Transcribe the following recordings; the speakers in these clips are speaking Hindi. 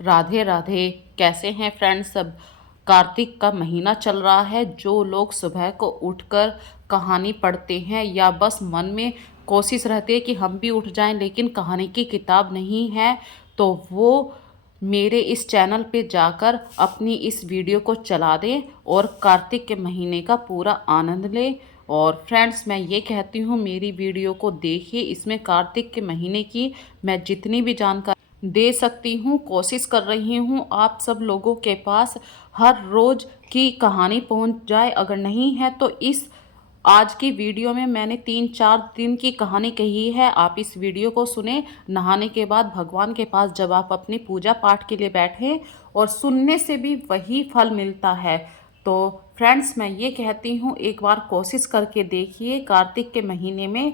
राधे राधे। कैसे हैं फ्रेंड्स सब। कार्तिक का महीना चल रहा है। जो लोग सुबह को उठकर कहानी पढ़ते हैं या बस मन में कोशिश रहती है कि हम भी उठ जाएं लेकिन कहानी की किताब नहीं है, तो वो मेरे इस चैनल पे जाकर अपनी इस वीडियो को चला दें और कार्तिक के महीने का पूरा आनंद लें। और फ्रेंड्स, मैं ये कहती हूँ मेरी वीडियो को देखिए। इसमें कार्तिक के महीने की मैं जितनी भी जानकारी दे सकती हूँ कोशिश कर रही हूँ आप सब लोगों के पास हर रोज़ की कहानी पहुँच जाए। अगर नहीं है तो इस आज की वीडियो में मैंने 3-4 दिन की कहानी कही है, आप इस वीडियो को सुने। नहाने के बाद भगवान के पास जब आप अपनी पूजा पाठ के लिए बैठें, और सुनने से भी वही फल मिलता है। तो फ्रेंड्स, मैं ये कहती हूँ एक बार कोशिश करके देखिए। कार्तिक के महीने में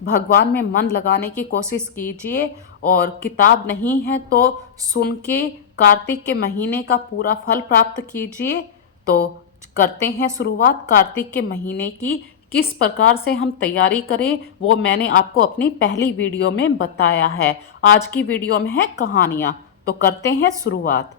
भगवान में मन लगाने की कोशिश कीजिए। और किताब नहीं है तो सुन के कार्तिक के महीने का पूरा फल प्राप्त कीजिए। तो करते हैं शुरुआत कार्तिक के महीने की। किस प्रकार से हम तैयारी करें वो मैंने आपको अपनी पहली वीडियो में बताया है। आज की वीडियो में है कहानियाँ। तो करते हैं शुरुआत।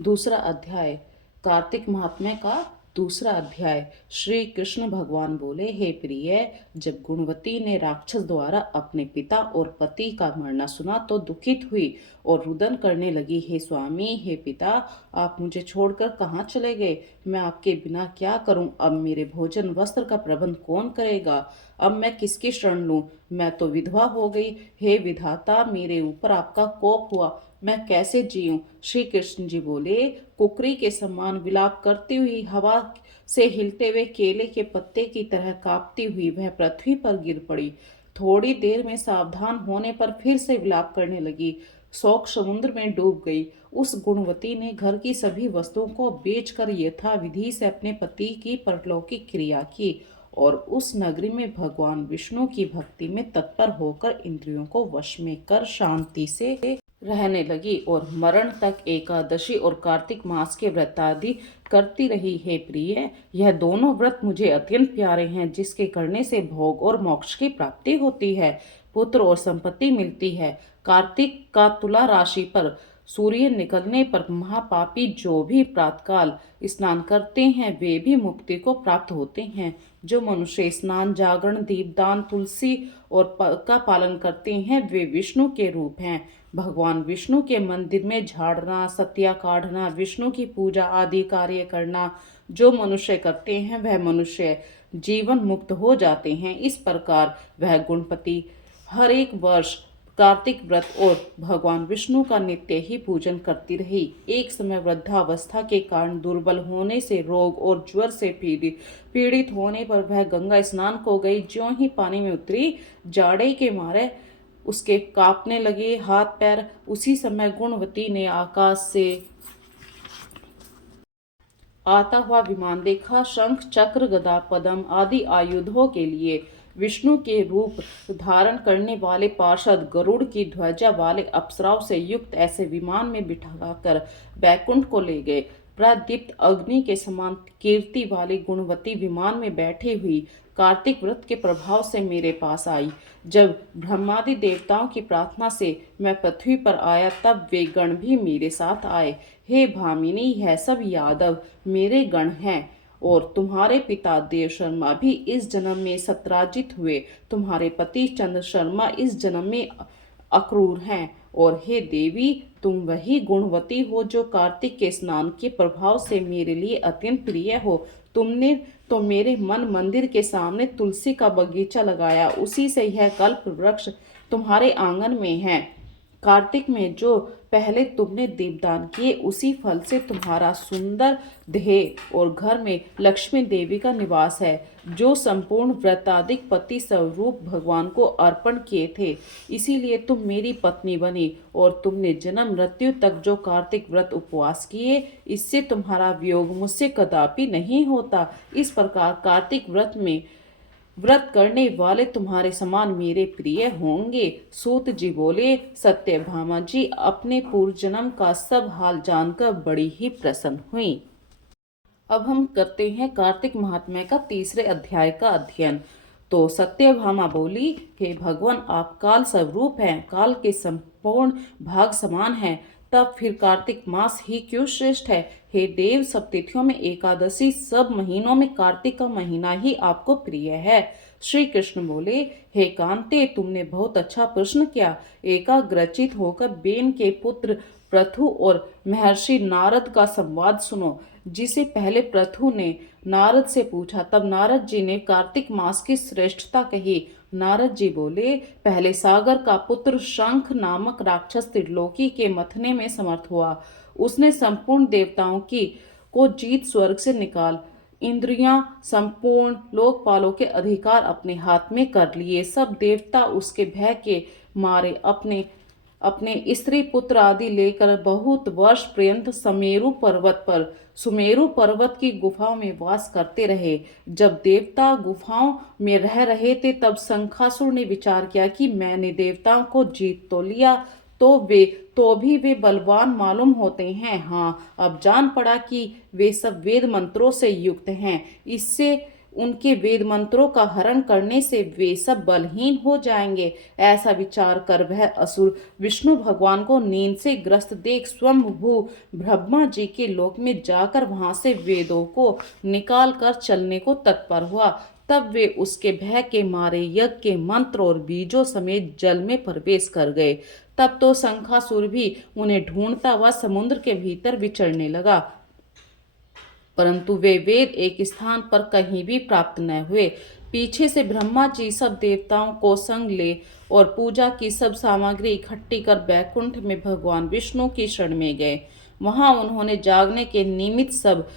दूसरा अध्याय, कार्तिक महात्म्य का दूसरा अध्याय। श्री कृष्ण भगवान बोले, हे प्रिय, जब गुणवती ने राक्षस द्वारा अपने पिता और पति का मरना सुना तो दुखित हुई और रुदन करने लगी। हे स्वामी, हे पिता, आप मुझे छोड़कर कहाँ चले गए? मैं आपके बिना क्या करूं? अब मेरे भोजन वस्त्र का प्रबंध कौन करेगा? अब मैं किसकी शरण लूं? मैं तो विधवा हो गई। हे विधाता, मेरे ऊपर आपका कोप हुआ, मैं कैसे जीऊं? श्री कृष्ण जी बोले, कुकरी के समान विलाप करती हुई, हवा से हिलते हुए केले के पत्ते की तरह कांपती हुई वह पृथ्वी पर गिर पड़ी। थोड़ी देर में सावधान होने पर फिर से विलाप करने लगी। शोक समुद्र में डूब गई। उस गुणवती ने घर की सभी वस्तुओं को बेचकर यथाविधि से अपने पति की परलौकिक क्रिया की और उस नगरी में भगवान विष्णु की भक्ति में तत्पर होकर इंद्रियों को वश में कर शांति से रहने लगी और मरण तक एकादशी और कार्तिक मास के व्रत आदि करती रही। हे प्रिय, यह दोनों व्रत मुझे अत्यंत प्यारे हैं, जिसके करने से भोग और मोक्ष की प्राप्ति होती है, पुत्र और संपत्ति मिलती है। कार्तिक का तुला राशि पर सूर्य निकलने पर महापापी जो भी प्रातःकाल स्नान करते हैं वे भी मुक्ति को प्राप्त होते हैं। जो मनुष्य स्नान, जागरण, दीपदान, तुलसी और का पालन करते हैं वे विष्णु के रूप हैं। भगवान विष्णु के मंदिर में झाड़ना, सत्या काढ़ना, विष्णु की पूजा आदि कार्य करना जो मनुष्य करते हैं वह मनुष्य जीवन मुक्त हो जाते हैं। इस प्रकार वह गुणपति हर एक वर्ष कार्तिक व्रत और भगवान विष्णु का नित्य ही पूजन करती रही। एक समय वृद्धावस्था के कारण दुर्बल होने से, रोग और ज्वर से पीड़ित होने पर वह गंगा स्नान को गई। ज्यों ही पानी में उतरी, जाड़े के मारे उसके कांपने लगे हाथ पैर। उसी समय गुणवती ने आकाश से आता हुआ विमान देखा। शंख, चक्र, गदा, पद्म आदि आयुधों के लिए विष्णु के रूप धारण करने वाले पार्षद गरुड़ की ध्वजा वाले अप्सराओं से युक्त ऐसे विमान में बिठाकर बैकुंठ को ले गए। प्रदीप्त अग्नि के समान कीर्ति वाली गुणवती विमान में बैठी हुई कार्तिक व्रत के प्रभाव से मेरे पास आई। जब ब्रह्मादि देवताओं की प्रार्थना से मैं पृथ्वी पर आया तब वे गण भी मेरे साथ आए। हे भामिनी, यह सब यादव मेरे गण हैं और तुम्हारे पिता देव शर्मा भी इस जन्म में सत्राजित हुए। तुम्हारे पति चंद्र शर्मा इस जन्म में अक्रूर हैं। और हे देवी, तुम वही गुणवती हो जो कार्तिक के स्नान के प्रभाव से मेरे लिए अत्यंत प्रिय हो। तुमने तो मेरे मन मंदिर के सामने तुलसी का बगीचा लगाया, उसी से यह कल्प वृक्ष तुम्हारे आंगन में है। कार्तिक में जो पहले तुमने दीपदान किए उसी फल से तुम्हारा सुंदर देह और घर में लक्ष्मी देवी का निवास है, जो संपूर्ण व्रताधिक पति स्वरूप भगवान को अर्पण किए थे। इसीलिए तुम मेरी पत्नी बनी और तुमने जन्म मृत्यु तक जो कार्तिक व्रत उपवास किए, इससे तुम्हारा वियोग मुझसे कदापि नहीं होता। इस प्रकार कार्तिक व्रत करने वाले तुम्हारे समान मेरे प्रिय होंगे। सूत जी बोले, सत्यभामा जी अपने पूर्व जन्म का सब हाल जानकर बड़ी ही प्रसन्न हुई। अब हम करते हैं कार्तिक महात्म्य का तीसरे अध्याय का अध्ययन। तो सत्यभामा बोली, हे भगवान, आप काल स्वरूप हैं, काल के संपूर्ण भाग समान हैं, तब फिर कार्तिक मास ही क्यों श्रेष्ठ है? हे देव, सब तिथियों में एकादशी, सब महीनों में कार्तिक का महीना ही आपको प्रिय है। श्री कृष्ण बोले, हे कांते, तुमने बहुत अच्छा प्रश्न किया। एकाग्रचित होकर बेन के पुत्र पृथु और महर्षि नारद का संवाद सुनो, जिसे पहले पृथु ने नारद से पूछा। तब नारद जी ने कार्तिक मास की श्रेष्ठता कही। नारद जी बोले, पहले सागर का पुत्र शंख नामक राक्षस त्रिलोकी के मथने में समर्थ हुआ। उसने संपूर्ण देवताओं की को जीत स्वर्ग से निकाल इंद्रियां, संपूर्ण लोकपालों के अधिकार अपने हाथ में कर लिए। सब देवता उसके भय के मारे अपने अपने स्त्री पुत्र आदि लेकर बहुत वर्ष पर्यंत सुमेरु पर्वत की गुफाओं में वास करते रहे। जब देवता गुफाओं में रह रहे थे, तब शंखासुर ने विचार किया कि मैंने देवताओं को जीत तो लिया, तो भी वे बलवान मालूम होते हैं। हाँ, अब जान पड़ा कि वे सब वेद मंत्रों से युक्त हैं। इससे उनके वेद मंत्रों का हरण करने से वे सब बलहीन हो जाएंगे। ऐसा विचार कर वह असुर विष्णु भगवान को नींद से ग्रस्त देख स्वयंभू ब्रह्मा जी के लोक में जाकर वहां से वेदों को निकाल कर चलने को तत्पर हुआ। तब वे उसके भय के मारे यज्ञ के मंत्र और बीजों समेत जल में प्रवेश कर गए। तब तो शंखासुर भी उन्हें ढूंढता हुआ समुद्र के भीतर विचरने लगा, परंतु वे वेद एक स्थान पर कहीं भी प्राप्त न हुए। पीछे से ब्रह्मा जी सब देवताओं को संग ले और पूजा की सब सामग्री इकट्ठी कर बैकुंठ में भगवान विष्णु की शरण में गए। वहां उन्होंने जागने के निमित्त सब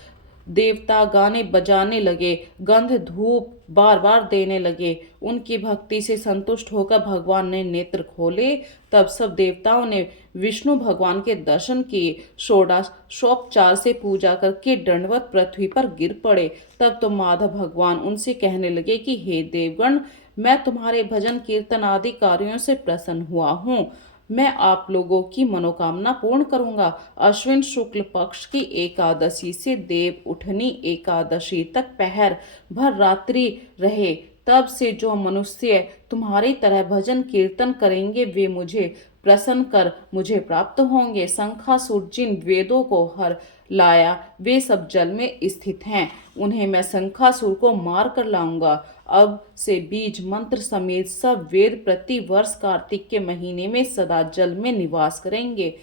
देवता गाने बजाने लगे, गंध धूप बार बार देने लगे। उनकी भक्ति से संतुष्ट होकर भगवान ने नेत्र खोले। तब सब देवताओं ने विष्णु भगवान के दर्शन किए, षोडशोपचार से पूजा करके दंडवत पृथ्वी पर गिर पड़े। तब तो माधव भगवान उनसे कहने लगे कि हे देवगण, मैं तुम्हारे भजन कीर्तन आदि कार्यों से प्रसन्न हुआ हूँ। मैं आप लोगों की मनोकामना पूर्ण करूंगा। अश्विन शुक्ल पक्ष की एकादशी से देव उठनी एकादशी तक पहर भर रात्रि रहे। तब से जो मनुष्य तुम्हारी तरह भजन कीर्तन करेंगे, वे मुझे प्रसन्न कर मुझे प्राप्त होंगे। शंखासुर जिन वेदों को हर लाया, वे सब जल में स्थित हैं। उन्हें मैं शंखासुर को मार कर लाऊंगा। अब से बीज मंत्र समेत सब वेद प्रति वर्ष कार्तिक के महीने में सदा जल में निवास करेंगे।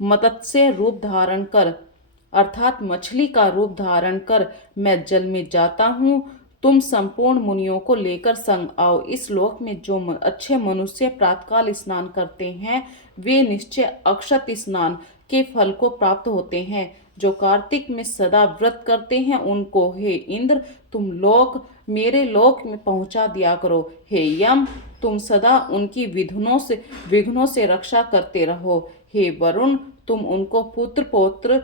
मत्स्य रूप धारण कर, अर्थात मछली का रूप धारण कर मैं जल में जाता हूँ। तुम संपूर्ण मुनियों को लेकर संग आओ। इस लोक में जो अच्छे मनुष्य प्रातःकाल स्नान करते हैं, वे निश्चय अक्षत स्नान के फल को प्राप्त होते हैं। जो कार्तिक में सदा व्रत करते हैं, उनको हे इंद्र, तुम लोक मेरे लोक में पहुंचा दिया करो। हे यम, तुम सदा उनकी विघ्नों से रक्षा करते रहो। हे वरुण, तुम उनको पुत्र पौत्र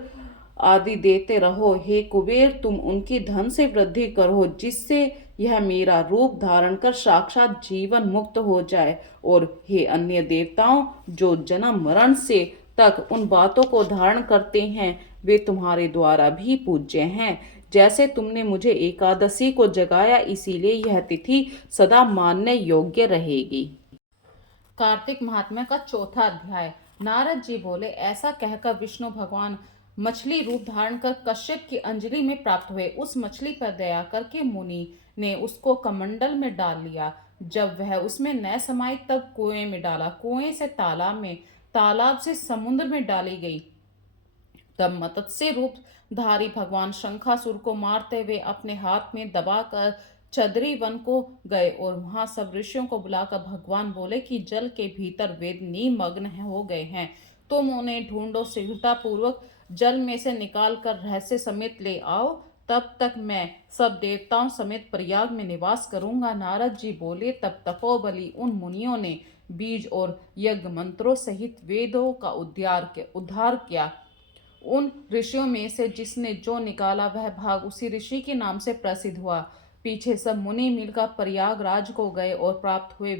आदि देते रहो। हे कुबेर, तुम उनकी धन से वृद्धि करो, जिससे यह मेरा रूप धारण कर साक्षात जीवन मुक्त हो जाए। और हे अन्य देवताओं, जो जन्म मरण से तक उन बातों को धारण करते हैं, वे तुम्हारे द्वारा भी पूज्य हैं। जैसे तुमने मुझे एकादशी को जगाया, इसीलिए यह तिथि सदा मानने योग्य रहेगी। कार्तिक महात्म्य का चौथा अध्याय। नारद जी बोले, ऐसा कहकर विष्णु भगवान मछली रूप धारण कर कश्यप की अंजलि में प्राप्त हुए। उस मछली पर दया करके मुनि ने उसको कमंडल में डाल लिया। जब वह उसमें न समाई, तब कुएं में डाला। कुएं से तालाब में, तालाब से समुद्र में डाली गई। तब मत्स्य रूप धारी भगवान शंखासुर को मारते हुए अपने हाथ में दबाकर चदरी वन को गए और वहां सब ऋषियों को बुलाकर भगवान बोले कि जल के भीतर वेद निमग्न हो गए हैं, तुम उन्हें ढूंढो, शीघ्रता पूर्वक जल में से निकाल कर रहस्य समेत ले आओ। तब तक मैं सब देवताओं समेत प्रयाग में निवास करूंगा। नारद जी बोले, तब तपोबली उन मुनियों ने बीज और यज्ञ मंत्रों सहित वेदों का उद्धार किया। उन ऋषियों में से जिसने जो निकाला, वह भाग उसी ऋषि के नाम से प्रसिद्ध हुआ। पीछे सब मुनि मिलकर प्रयागराज को गए और प्राप्त हुए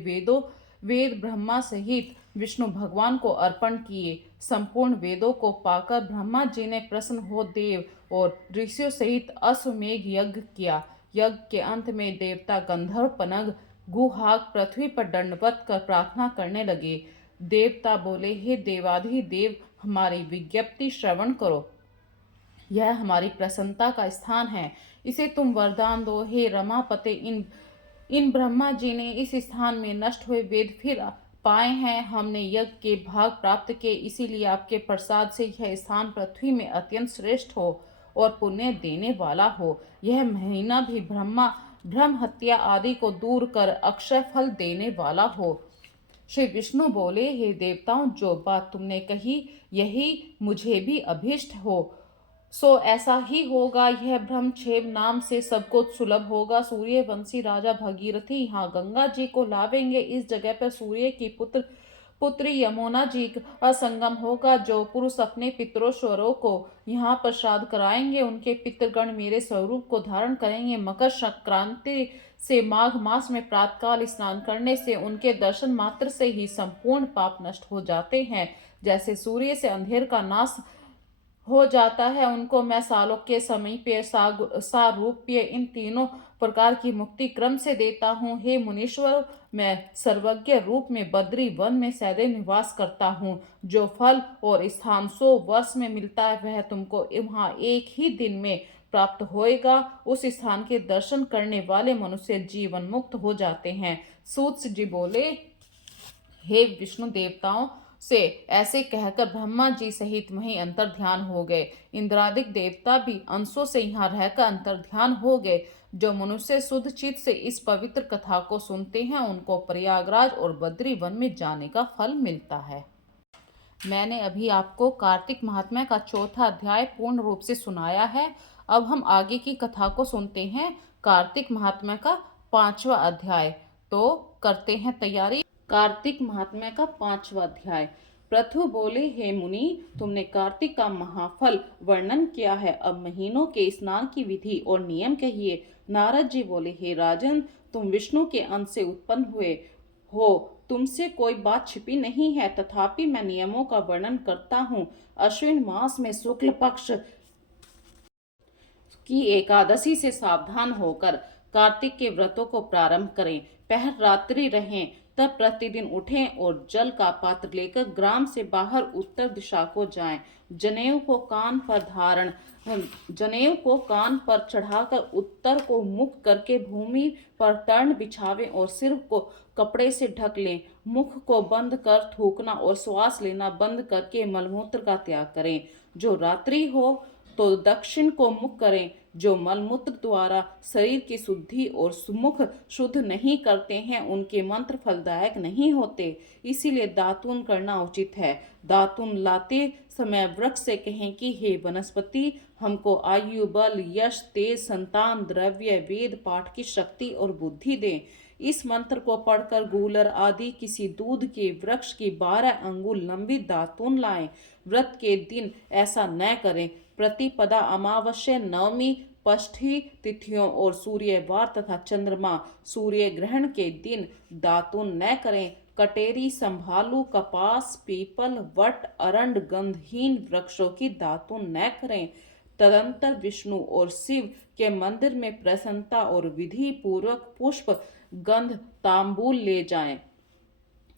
वेद ब्रह्मा सहित विष्णु भगवान को अर्पण किए। संपूर्ण वेदों को पाकर ब्रह्मा जी ने प्रसन्न हो देव और ऋषियों सहित अश्वमेघ यज्ञ किया। यज्ञ के अंत में देवता गंधर्व पनग गुहाग पृथ्वी पर दंडवत कर प्रार्थना करने लगे। देवता बोले, हे देवाधिदेव, हमारी विज्ञप्ति श्रवण करो। यह हमारी प्रसन्नता का स्थान है, इसे तुम वरदान दो। हे रमापते, इन ब्रह्मा जी ने इस स्थान में नष्ट हुए वेद फिर पाए हैं। हमने यज्ञ के भाग प्राप्त किए, इसीलिए आपके प्रसाद से यह स्थान पृथ्वी में अत्यंत श्रेष्ठ हो और पुण्य देने वाला हो। यह महीना भी ब्रह्म हत्या आदि को दूर कर अक्षय फल देने वाला हो। श्री विष्णु बोले, हे देवताओं, जो बात तुमने कही यही मुझे भी अभीष्ट हो, सो ऐसा ही होगा। यह ब्रह्मक्षेप नाम से सबको सुलभ होगा। सूर्यवंशी राजा भगीरथी यहाँ गंगा जी को लावेंगे। इस जगह पर सूर्य की पुत्री यमुना जी का संगम होगा। जो पुरुष अपने पितरोश्वरों को यहाँ पर श्राद्ध कराएंगे, उनके पितृगण मेरे स्वरूप को धारण करेंगे। मकर संक्रांति से माघ मास में प्रातःकाल स्नान करने से उनके दर्शन मात्र से ही संपूर्ण पाप नष्ट हो जाते हैं। जैसे सूर्य से अंधेर का नाश हो जाता है, उनको मैं सालोक्य, समीप्य, सारूप्य, इन तीनों प्रकार की मुक्ति क्रम से देता हूँ। हे मुनीश्वर, मैं सर्वज्ञ रूप में बद्री वन में सदैव निवास करता हूँ। जो फल और स्थान 100 वर्ष में मिलता है, वह तुमको वहाँ एक ही दिन में प्राप्त होएगा। उस स्थान के दर्शन करने वाले मनुष्य जीवन मुक्त हो जाते हैं। सूत जी बोले, हे विष्णु, देवताओं से ऐसे कहकर ब्रह्मा जी सहित वहीं अंतर ध्यान हो गए। इंद्रादिक देवता भी अंशों से यहाँ रहकर अंतर ध्यान हो गए। जो मनुष्य शुद्ध चित्त से इस पवित्र कथा को सुनते हैं, उनको प्रयागराज और बद्री वन में जाने का फल मिलता है। मैंने अभी आपको कार्तिक महात्म्य का 4था अध्याय पूर्ण रूप से सुनाया है। अब हम आगे की कथा को सुनते हैं, कार्तिक महात्म्य का 5वां अध्याय। तो करते हैं तैयारी। कार्तिक महात्म्य का 5वां अध्याय। पृथु बोले, हे मुनि, तुमने कार्तिक का महाफल वर्णन किया है, अब महीनों के स्नान की विधि और नियम कहिए। नारद जी बोले, हे राजन, तुम विष्णु के अंश से उत्पन्न हुए हो, तुमसे कोई बात छिपी नहीं है, तथापि मैं नियमों का वर्णन करता हूँ। अश्विन मास में शुक्ल पक्ष की एकादशी से सावधान होकर कार्तिक के व्रतों को प्रारंभ करें। पहर रात्रि रहें, तब प्रतिदिन उठें और जल का पात्र लेकर ग्राम से बाहर उत्तर दिशा को जाएं। जनेऊ को कान पर चढ़ाकर उत्तर को मुख करके भूमि पर तर्ण बिछावें और सिर को कपड़े से ढक लें। मुख को बंद कर थूकना और श्वास लेना बंद करके मलमूत्र का त्याग करें। जो रात्रि हो तो दक्षिण को मुख करें। जो मलमूत्र द्वारा शरीर की शुद्धि और मुख शुद्ध नहीं करते हैं, उनके मंत्र फलदायक नहीं होते, इसीलिए दातून करना उचित है। दातून लाते समय वृक्ष से कहें कि हे वनस्पति, हमको आयु, बल, यश, तेज, संतान, द्रव्य, वेद पाठ की शक्ति और बुद्धि दें। इस मंत्र को पढ़कर गूलर आदि किसी दूध के वृक्ष की 12 अंगुल लंबी दातून लाएं। व्रत के दिन ऐसा न करें। प्रतिपदा, अमावस्या, नवमी, षष्ठी तिथियों और सूर्यवार तथा चंद्रमा सूर्य ग्रहण के दिन दातून न करें। कटेरी, संभालू, कपास, पीपल, वट, अरंड, गंधहीन वृक्षों की दातून न करें। तदंतर विष्णु और शिव के मंदिर में प्रसन्नता और विधि पूर्वक पुष्प, गंध, तांबूल ले जाएं।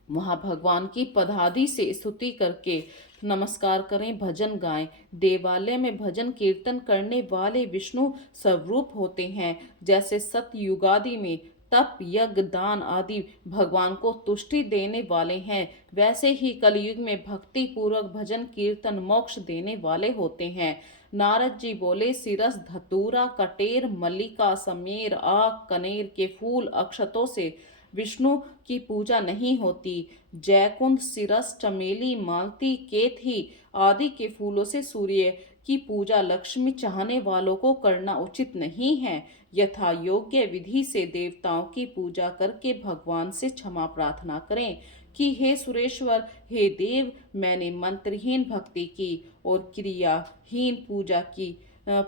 वहां भगवान की पदादि से स्तुति करके नमस्कार करें, भजन गाएं। देवालय में भजन कीर्तन करने वाले विष्णु स्वरूप होते हैं। जैसे सतयुगादि में तप, यज्ञ, दान आदि भगवान को तुष्टि देने वाले हैं, वैसे ही कलयुग में भक्ति पूर्वक भजन कीर्तन मोक्ष देने वाले होते हैं। नारद जी बोले, सिरस, धतूरा, कटेर, मल्लिका, समेर, आक, कनेर के फूल, अक्षतों से विष्णु की पूजा नहीं होती। जयकुंद, सिरस, चमेली, मालती, केतही आदि के फूलों से सूर्य की पूजा लक्ष्मी चाहने वालों को करना उचित नहीं है। यथा योग्य विधि से देवताओं की पूजा करके भगवान से क्षमा प्रार्थना करें कि हे सुरेश्वर, हे देव, मैंने मंत्रहीन भक्ति की और क्रियाहीन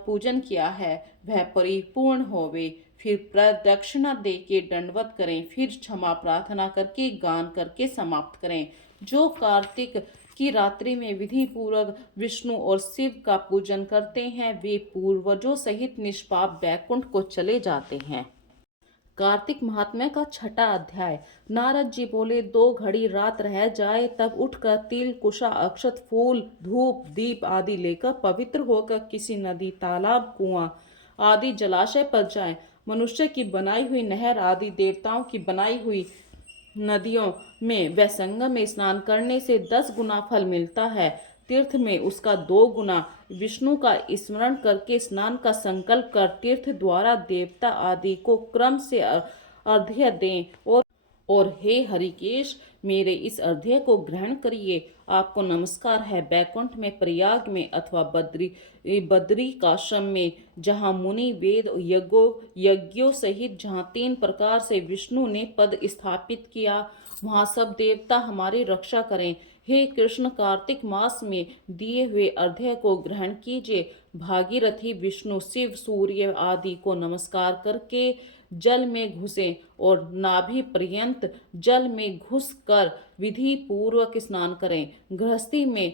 पूजन किया है, वह परिपूर्ण होवे। फिर प्रदक्षिणा दे के दंडवत करें, फिर क्षमा प्रार्थना करके गान करके समाप्त करें। जो कार्तिक की रात्रि में विधि पूर्वक विष्णु और शिव का पूजन करते हैं, वे पूर्वजों सहित निष्पाप बैकुंठ को चले जाते हैं। कार्तिक महात्म्य का छठा अध्याय। नारद जी बोले, 2 घड़ी रात रह जाए तब उठकर तिल कुशा अक्षत फूल धूप दीप आदि लेकर पवित्र होकर किसी नदी तालाब कुआं आदि जलाशय पर जाए। मनुष्य की बनाई हुई नहर आदि देवताओं की बनाई हुई नदियों में व संगम में स्नान करने से 10 गुना फल मिलता है। तीर्थ में उसका 2 गुना। विष्णु का स्मरण करके स्नान का संकल्प कर तीर्थ द्वारा देवता आदि को क्रम से अर्घ्य दें। और हे हरिकेश, मेरे इस अर्घ्य को ग्रहण करिए। आपको नमस्कार है। बैकुंठ में, प्रयाग में अथवा बद्रिकाश्रम में, जहाँ मुनि वेद यज्ञों सहित जहाँ 3 प्रकार से विष्णु ने पद स्थापित किया, वहाँ सब देवता हमारी रक्षा करें। हे कृष्ण, कार्तिक मास में दिए हुए अर्घ्य को ग्रहण कीजिए। भागीरथी विष्णु शिव सूर्य आदि को नमस्कार करके जल में घुसें और नाभि पर्यंत जल में घुस कर विधि पूर्वक स्नान करें। गृहस्थी में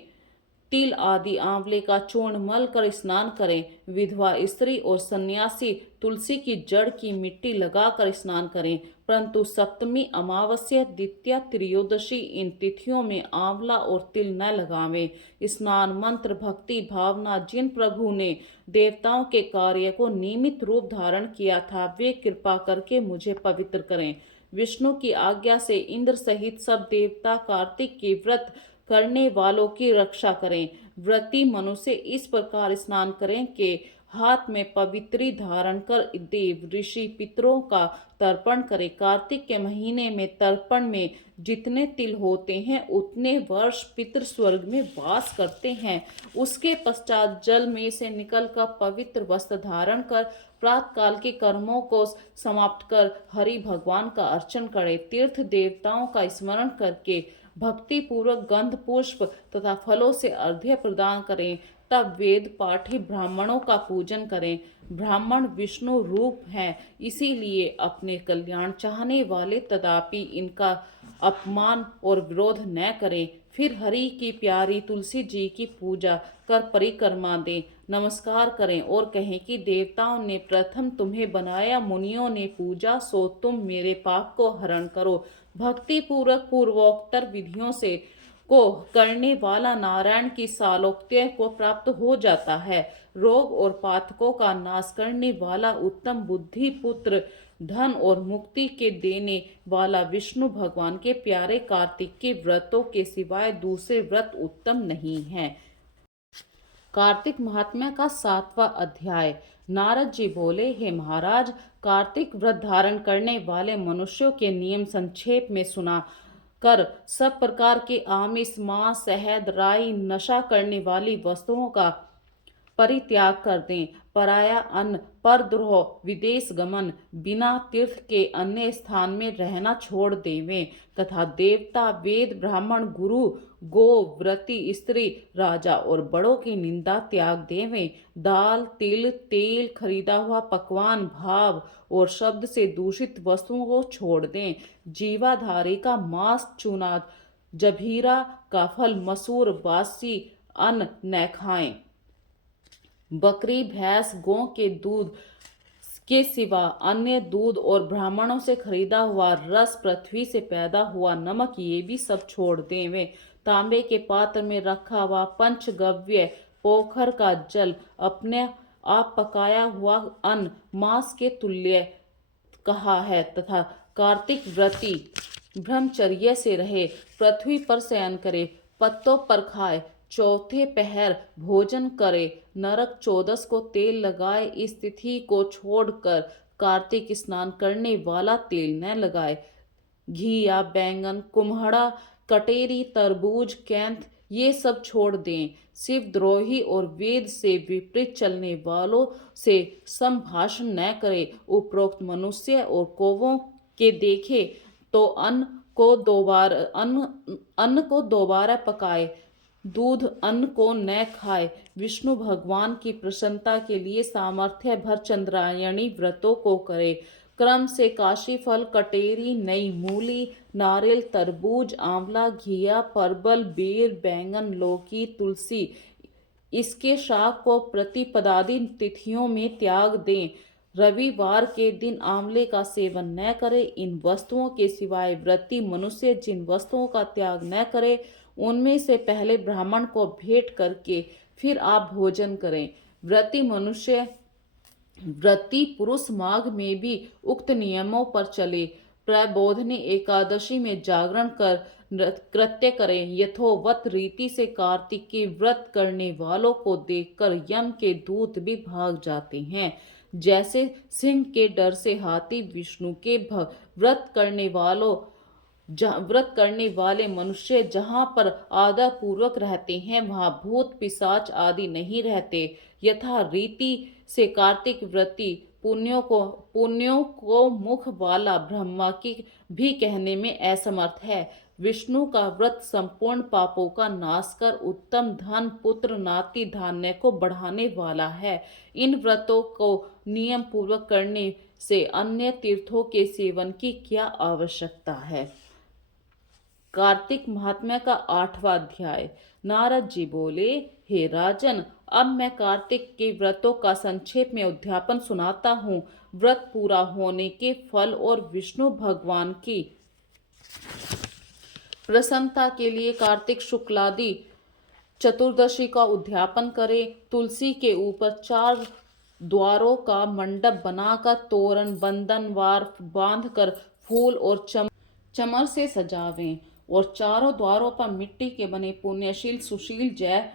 तिल आदि आंवले का चूर्ण मल कर स्नान करें। विधवा स्त्री और सन्यासी तुलसी की जड़ की मिट्टी लगाकर स्नान करें। परंतु सप्तमी, अमावस्या, द्वितीया, त्रयोदशी इन तिथियों में आंवला और तिल न लगावें। स्नान मंत्र भक्ति भावना जिन प्रभु ने देवताओं के कार्य को नियमित रूप धारण किया था, वे कृपा करके मुझे पवित्र करें। विष्णु की आज्ञा से इंद्र सहित सब देवता कार्तिक के व्रत करने वालों की रक्षा करें। व्रती मनुष्य इस प्रकार स्नान करें कि हाथ में पवित्री धारण कर देव ऋषि पितरों का तर्पण करें। कार्तिक के महीने में तर्पण में जितने तिल होते हैं उतने वर्ष पितृ स्वर्ग में वास करते हैं। उसके पश्चात जल में से निकलकर पवित्र वस्त्र धारण कर प्रातःकाल के कर्मों को समाप्त कर हरि भगवान का अर्चन करें। तीर्थ देवताओं का स्मरण करके भक्ति पूर्वक गंध पुष्प तथा फलों से अर्घ्य प्रदान करें। तब वेद पाठी ब्राह्मणों का पूजन करें। ब्राह्मण विष्णु रूप हैं, इसीलिए अपने कल्याण चाहने वाले, तथापि इनका अपमान और विरोध न करें। फिर हरि की प्यारी तुलसी जी की पूजा कर परिक्रमा दें, नमस्कार करें और कहें कि देवताओं ने प्रथम तुम्हें बनाया, मुनियों ने पूजा, सो तुम मेरे पाप को हरण करो। भक्ति पूर्वक पूर्वोत्तर विधियों से को करने वाला नारायण की सालोक्य को प्राप्त हो जाता है। रोग और पातकों का नाश करने वाला, उत्तम बुद्धि, पुत्र, धन और मुक्ति के देने वाला विष्णु भगवान के प्यारे कार्तिक के व्रतों के सिवाय दूसरे व्रत उत्तम नहीं हैं। कार्तिक महात्म्य का 7वां अध्याय। नारद जी बोले, हे महाराज, कार्तिक व्रत धारण करने वाले मनुष्यों के नियम संक्षेप में सुना कर सब प्रकार के आमिष, मांस, शहद, राई, नशा करने वाली वस्तुओं का परित्याग कर दें। पराया अन्न, परद्रोह, विदेश गमन, बिना तीर्थ के अन्य स्थान में रहना छोड़ देवें तथा देवता, वेद, ब्राह्मण, गुरु, गो, व्रती स्त्री, राजा और बड़ों की निंदा त्याग देवें। दाल, तिल, तेल, खरीदा हुआ पकवान, भाव और शब्द से दूषित वस्तुओं को छोड़ दें। जीवाधारी का मांस, चूना, जभीरा का फल, मसूर, बासी अन्न न खाएं। बकरी, भैंस, गौ के दूध के सिवा अन्य दूध और ब्राह्मणों से खरीदा हुआ रस, पृथ्वी से पैदा हुआ नमक, ये भी सब छोड़ देवें। तांबे के पात्र में रखा हुआ पंचगव्य पोखर का जल, अपने आप पकाया हुआ अन्न मांस के तुल्य कहा है तथा कार्तिक व्रती ब्रह्मचर्य से रहे, पृथ्वी पर शयन करे, पत्तों पर खाए, चौथे पहर भोजन करे, नरक चौदस को तेल लगाए, इस तिथि को छोड़कर कार्तिक स्नान करने वाला तेल न लगाए। घी या बैंगन, कुम्हड़ा, कटेरी, तरबूज, कैंथ ये सब छोड़ दें। शिवद्रोही और वेद से विपरीत चलने वालों से संभाषण न करें। उपरोक्त मनुष्य और कौवों के देखे तो अन्न को दोबारा पकाए, दूध अन्न को न खाए। विष्णु भगवान की प्रसन्नता के लिए सामर्थ्य भर चंद्रायणी व्रतों को करे। क्रम से काशी फल, कटेरी, नई मूली, नारियल, तरबूज, आंवला, घिया, परवल, बेर, बैंगन, लौकी, तुलसी इसके शाक को प्रतिपदादि तिथियों में त्याग दें। रविवार के दिन आंवले का सेवन न करें। इन वस्तुओं के सिवाय व्रती मनुष्य जिन वस्तुओं का त्याग न करे उनमें से पहले ब्राह्मण को भेंट करके फिर आप भोजन करें। व्रती पुरुष माघ में भी उक्त नियमों पर चले। प्रबोधनी एकादशी में जागरण कर कृत्य करें। यथोवत रीति से कार्तिक के व्रत करने वालों को देखकर यम के दूत भी भाग जाते हैं। जैसे सिंह के डर से हाथी विष्णु के व्रत करने वाले मनुष्य जहाँ पर आदर पूर्वक रहते हैं वहाँ भूत पिशाच आदि नहीं रहते। यथा रीति से कार्तिक व्रती पुण्यों को मुख वाला ब्रह्मा की भी कहने में असमर्थ है। विष्णु का व्रत संपूर्ण पापों का नाश कर उत्तम धन पुत्र नाती धान्य को बढ़ाने वाला है। इन व्रतों को नियम पूर्वक करने से अन्य तीर्थों के सेवन की क्या आवश्यकता है। कार्तिक महात्म्य का 8वां अध्याय। नारद जी बोले, हे राजन, अब मैं कार्तिक के व्रतों का संक्षेप में उद्यापन सुनाता हूँ। व्रत पूरा होने के फल और विष्णु भगवान की प्रसन्नता के लिए कार्तिक शुक्लादि चतुर्दशी का उद्यापन करें। तुलसी के ऊपर 4 द्वारों का मंडप बनाकर तोरण बंधनवार बांधकर फूल और चमर से सजावें और चारों द्वारों पर मिट्टी के बने पुण्यशील सुशील जय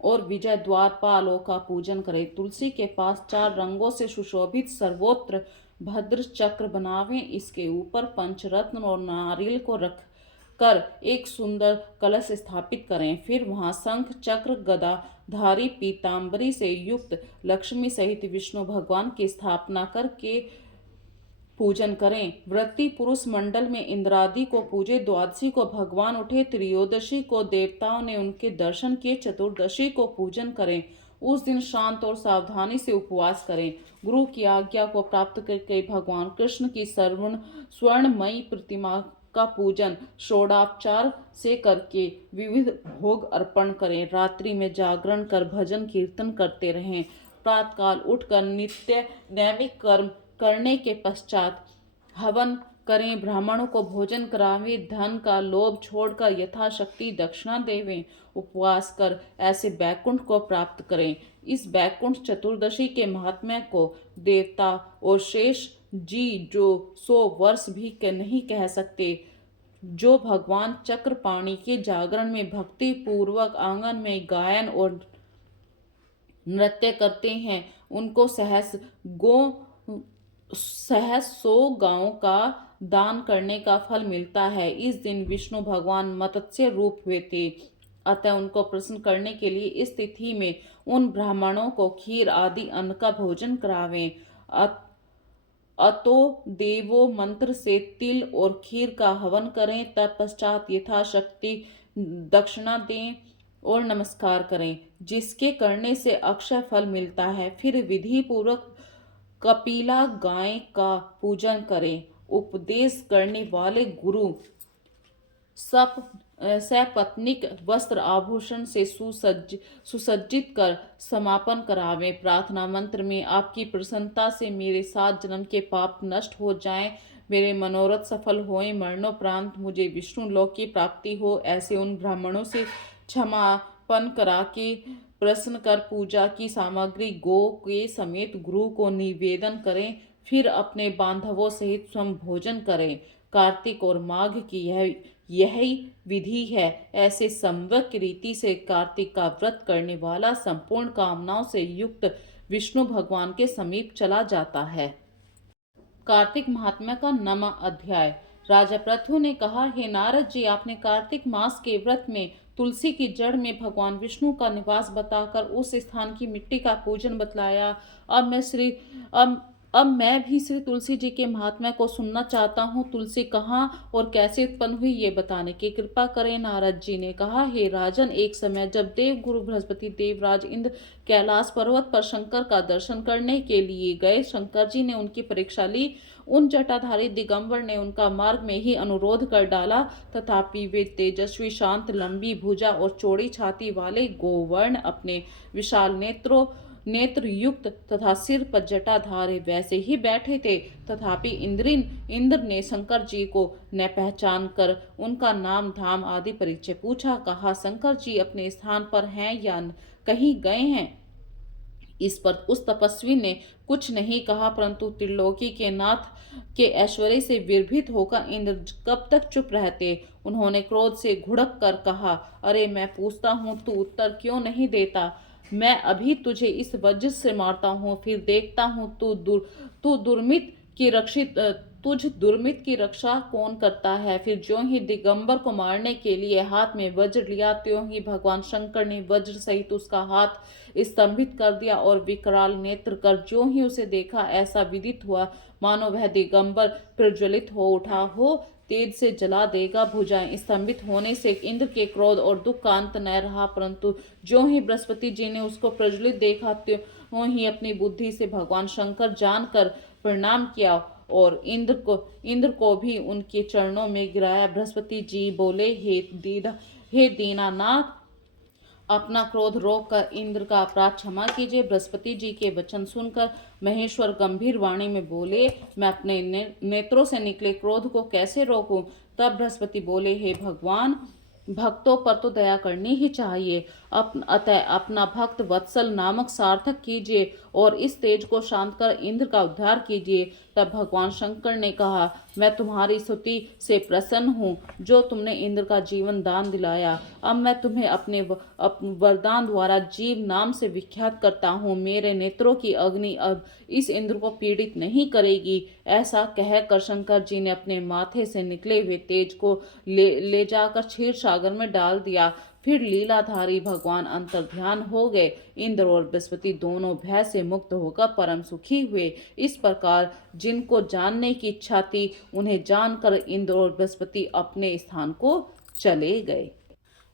और विजय द्वारपालों का पूजन करें। तुलसी के पास 4 रंगों से सुशोभित सर्वोत्र भद्र चक्र बनावें। इसके ऊपर पंचरत्न और नारियल को रख कर एक सुंदर कलश स्थापित करें। फिर वहां शंख चक्र गदा धारी पीतांबरी से युक्त लक्ष्मी सहित विष्णु भगवान की स्थापना करके पूजन करें। व्रती पुरुष मंडल में इंद्रादि को पूजे। द्वादशी को भगवान उठे। त्रयोदशी को देवताओं ने उनके दर्शन किए। चतुर्दशी को पूजन करें। उस दिन शांत और सावधानी से उपवास करें। गुरु की आज्ञा को प्राप्त करके भगवान कृष्ण की स्वर्णमयी प्रतिमा का पूजन षोडोपचार से करके विविध भोग अर्पण करें। रात्रि में जागरण कर भजन कीर्तन करते रहें। प्रातःकाल उठकर नित्य नैमिक कर्म करने के पश्चात हवन करें। ब्राह्मणों को भोजन करावें। धन का लोभ छोड़कर यथाशक्ति दक्षिणा देवें। उपवास कर ऐसे बैकुंठ को प्राप्त करें। इस बैकुंठ चतुर्दशी के महात्म्य को देवता और शेष जी जो 100 वर्ष भी नहीं कह सकते। जो भगवान चक्रपाणि के जागरण में भक्ति पूर्वक आंगन में गायन और नृत्य करते हैं उनको सहस 100 गांवों का दान करने का फल मिलता है। इस दिन विष्णु भगवान मत्स्य रूप हुए थे, अतः उनको प्रसन्न करने के लिए इस तिथि में उन ब्राह्मणों को खीर आदि अन्न का भोजन करावें। अतो देवो मंत्र से तिल और खीर का हवन करें। तत्पश्चात यथाशक्ति दक्षिणा दें और नमस्कार करें, जिसके करने से अक्षय फल मिलता है। फिर विधि पूर्वक कपिला गाय का पूजन करें। उपदेश करने वाले गुरु सपत्नीक वस्त्र आभूषण से सुसज्जित कर समापन करावें। प्रार्थना मंत्र में आपकी प्रसन्नता से मेरे 7 जन्म के पाप नष्ट हो जाएं, मेरे मनोरथ सफल होएं, मरणोपरांत मुझे विष्णु लोक की प्राप्ति हो, ऐसे उन ब्राह्मणों से क्षमापन करा के प्रश्न कर पूजा की सामग्री गो के समेत गुरु को निवेदन करें। फिर अपने बांधवों सहित स्वयं भोजन करें। कार्तिक और माघ की यही विधि है। ऐसे सम्यक रीति से कार्तिक का व्रत करने वाला संपूर्ण कामनाओं से युक्त विष्णु भगवान के समीप चला जाता है। कार्तिक महात्म्य का 9वां अध्याय। राजा पृथु ने कहा, हे नारद जी, आपने कार्तिक मास के व्रत में तुलसी की जड़ में भगवान विष्णु का निवास बताकर उस स्थान की मिट्टी का पूजन बतलाया। अब मैं भी श्री तुलसी जी के महात्म्य को सुनना चाहता हूँ। तुलसी कहाँ और कैसे उत्पन्न हुई ये बताने की कृपा करें। नारद जी ने कहा, हे राजन, एक समय जब देव गुरु बृहस्पति देवराज इंद्र कैलाश पर्वत पर शंकर का दर्शन करने के लिए गए। शंकर जी ने उनकी परीक्षा ली। उन जटाधारी दिगंबर ने उनका मार्ग में ही अनुरोध कर डाला, तथापि वे तेजस्वी, शांत, लंबी भुजा और चौड़ी छाती वाले गोवर्ण अपने विशाल नेत्रों नेत्र युक्त तथा सिर पर जटाधारी वैसे ही बैठे थे। तथापि इंद्र ने शंकर जी को न पहचान कर उनका नाम धाम आदि परिचय पूछा। कहा, शंकर जी अपने स्थान पर हैं या कहीं गए हैं? इस पर उस तपस्वी ने कुछ नहीं कहा, परंतु त्रिलोकी के नाथ के ऐश्वर्य से विरभित होकर इंद्र कब तक चुप रहते। उन्होंने क्रोध से घुड़क कर कहा, अरे मैं पूछता हूँ, तू उत्तर क्यों नहीं देता? मैं अभी तुझे इस वज्र से मारता हूँ, फिर देखता हूँ तू दुर्मित की रक्षित तुझ दुर्मित की रक्षा कौन करता है। फिर ज्यों ही दिगंबर को मारने के लिए हाथ में वज्र लिया, त्यों ही भगवान शंकर ने वज्र सहित उसका हाथ स्तंभित कर दिया और विकराल नेत्र कर ज्यों ही उसे देखा, ऐसा विदित हुआ मानो वह दिगंबर प्रज्वलित हो उठा हो, तेज से जला देगा। भुजाएं स्तंभित होने से इंद्र के क्रोध और दुख का अंत न रहा, परंतु ज्यों ही बृहस्पति जी ने उसको प्रज्वलित देखा, त्यों ही अपनी बुद्धि से भगवान शंकर जानकर प्रणाम किया और इंद्र को भी उनके चरणों में गिराया। बृहस्पति जी बोले, हे दीनानाथ, अपना क्रोध रोक कर इंद्र का अपराध क्षमा कीजिए। बृहस्पति जी के वचन सुनकर महेश्वर गंभीर वाणी में बोले, मैं अपने नेत्रों से निकले क्रोध को कैसे रोकूं? तब बृहस्पति बोले, हे भगवान, भक्तों पर तो दया करनी ही चाहिए। अतः अपना भक्त वत्सल नामक सार्थक कीजिए और इस तेज को शांत कर इंद्र का उद्धार कीजिए। तब भगवान शंकर ने कहा, मैं तुम्हारी स्तुति से प्रसन्न हूँ, जो तुमने इंद्र का जीवन दान दिलाया। अब मैं तुम्हें अपने वरदान द्वारा जीव नाम से विख्यात करता हूँ। मेरे नेत्रों की अग्नि अब इस इंद्र को पीड़ित नहीं करेगी। ऐसा कहकर शंकर जी ने अपने माथे से निकले हुए तेज को ले जाकर क्षीर सागर में डाल दिया। फिर लीलाधारी भगवान अंतर्ध्यान हो गए। इंद्र और बृहस्पति दोनों भय से मुक्त होकर परम सुखी हुए। इस प्रकार जिनको जानने की इच्छा थी, उन्हें जानकर इंद्र और बृहस्पति अपने स्थान को चले गए।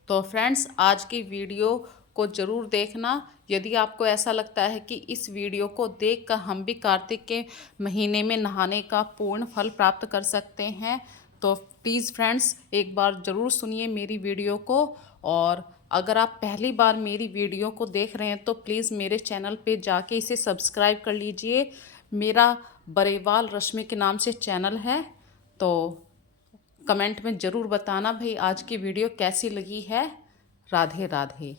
तो फ्रेंड्स, आज की वीडियो को ज़रूर देखना। यदि आपको ऐसा लगता है कि इस वीडियो को देखकर हम भी कार्तिक के महीने में नहाने का पूर्ण फल प्राप्त कर सकते हैं, तो प्लीज़ फ्रेंड्स एक बार ज़रूर सुनिए मेरी वीडियो को। और अगर आप पहली बार मेरी वीडियो को देख रहे हैं तो प्लीज़ मेरे चैनल पे जाके इसे सब्सक्राइब कर लीजिए। मेरा बरेवाल रश्मि के नाम से चैनल है। तो कमेंट में ज़रूर बताना भाई आज की वीडियो कैसी लगी है। राधे राधे।